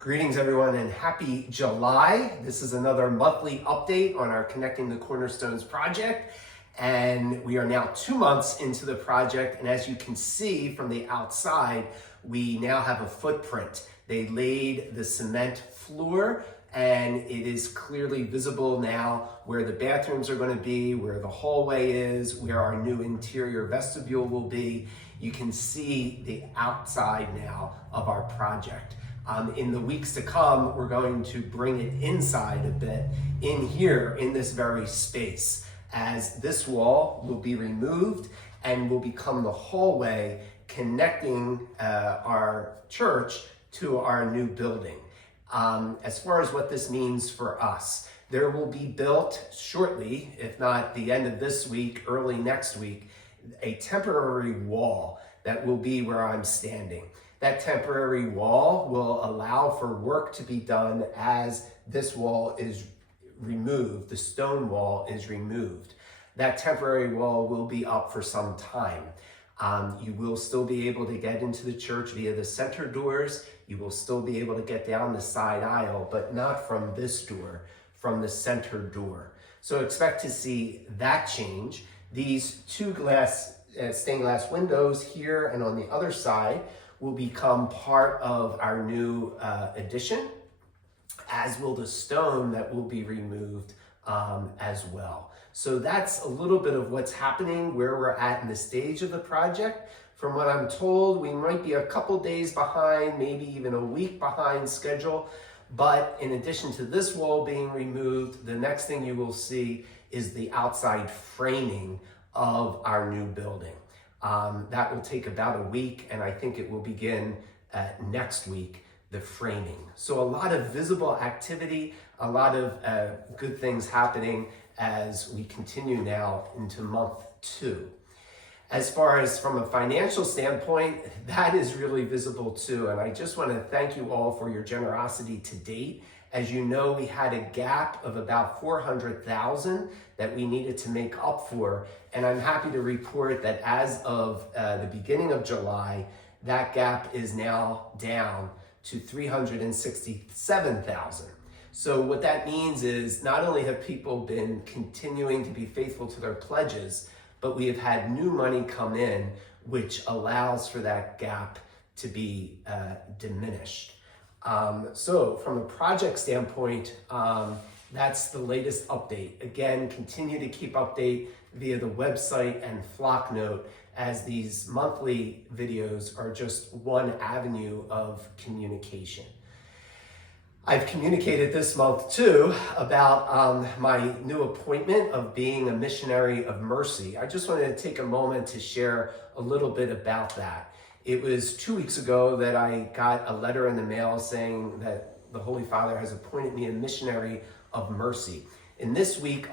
Greetings everyone and happy July. This is another monthly update on our Connecting the Cornerstones project. And we are now 2 months into the project. And as you can see from the outside, we now have a footprint. They laid the cement floor and it is clearly visible now where the bathrooms are going to be, where the hallway is, where our new interior vestibule will be. You can see the outside now of our project. In the weeks to come, we're going to bring it inside a bit in here in this very space, as this wall will be removed and will become the hallway connecting our church to our new building. As far as what this means for us, there will be built shortly, if not the end of this week, early next week, a temporary wall that will be where I'm standing. That temporary wall will allow for work to be done as this wall is removed, the stone wall is removed. That temporary wall will be up for some time. You will still be able to get into the church via the center doors. You will still be able to get down the side aisle, but not from this door, from the center door. So expect to see that change. These two stained glass windows here and on the other side will become part of our new addition, as will the stone that will be removed as well. So that's a little bit of what's happening, where we're at in the stage of the project. From what I'm told, we might be a couple days behind, maybe even a week behind schedule. But in addition to this wall being removed, the next thing you will see is the outside framing of our new building. That will take about a week, and I think it will begin next week, the framing. So a lot of visible activity, a lot of good things happening as we continue now into month 2. As far as from a financial standpoint, that is really visible too. And I just want to thank you all for your generosity to date. As you know, we had a gap of about $400,000 that we needed to make up for. And I'm happy to report that as of the beginning of July, that gap is now down to $367,000. So what that means is not only have people been continuing to be faithful to their pledges, but we have had new money come in, which allows for that gap to be diminished. So from a project standpoint, that's the latest update. Again, continue to keep update via the website and Flocknote, as these monthly videos are just one avenue of communication. I've communicated this month too about my new appointment of being a missionary of mercy. I just wanted to take a moment to share a little bit about that. It was 2 weeks ago that I got a letter in the mail saying that the Holy Father has appointed me a missionary of mercy. In this week's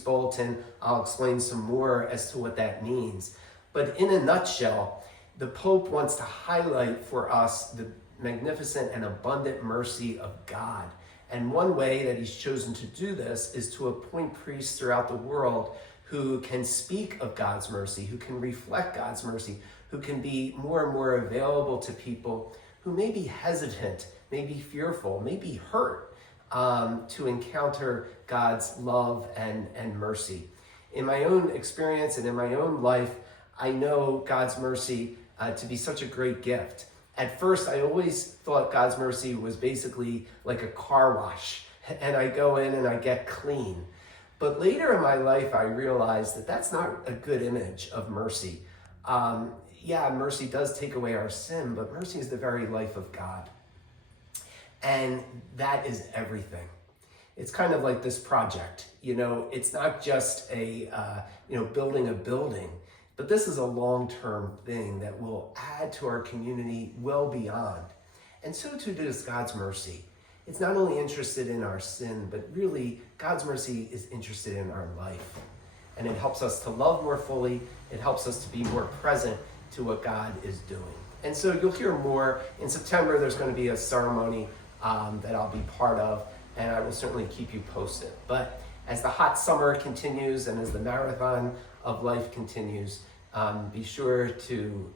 bulletin, I'll explain some more as to what that means. But in a nutshell, the Pope wants to highlight for us the magnificent and abundant mercy of God. And one way that he's chosen to do this is to appoint priests throughout the world who can speak of God's mercy, who can reflect God's mercy, who can be more and more available to people who may be hesitant, may be fearful, may be hurt to encounter God's love and mercy. In my own experience and in my own life, I know God's mercy to be such a great gift. At first, I always thought God's mercy was basically like a car wash, and I go in and I get clean. But later in my life, I realized that that's not a good image of mercy. Yeah, mercy does take away our sin, but mercy is the very life of God. And that is everything. It's kind of like this project. It's not just building a building, but this is a long-term thing that will add to our community well beyond. And so too does God's mercy. It's not only interested in our sin, but really God's mercy is interested in our life. And it helps us to love more fully. It helps us to be more present to what God is doing. And so you'll hear more. In September, there's going to be a ceremony that I'll be part of, and I will certainly keep you posted. But as the hot summer continues and as the marathon of life continues, be sure to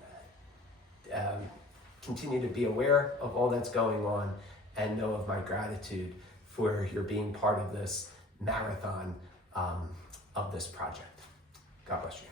continue to be aware of all that's going on and know of my gratitude for your being part of this marathon of this project. God bless you.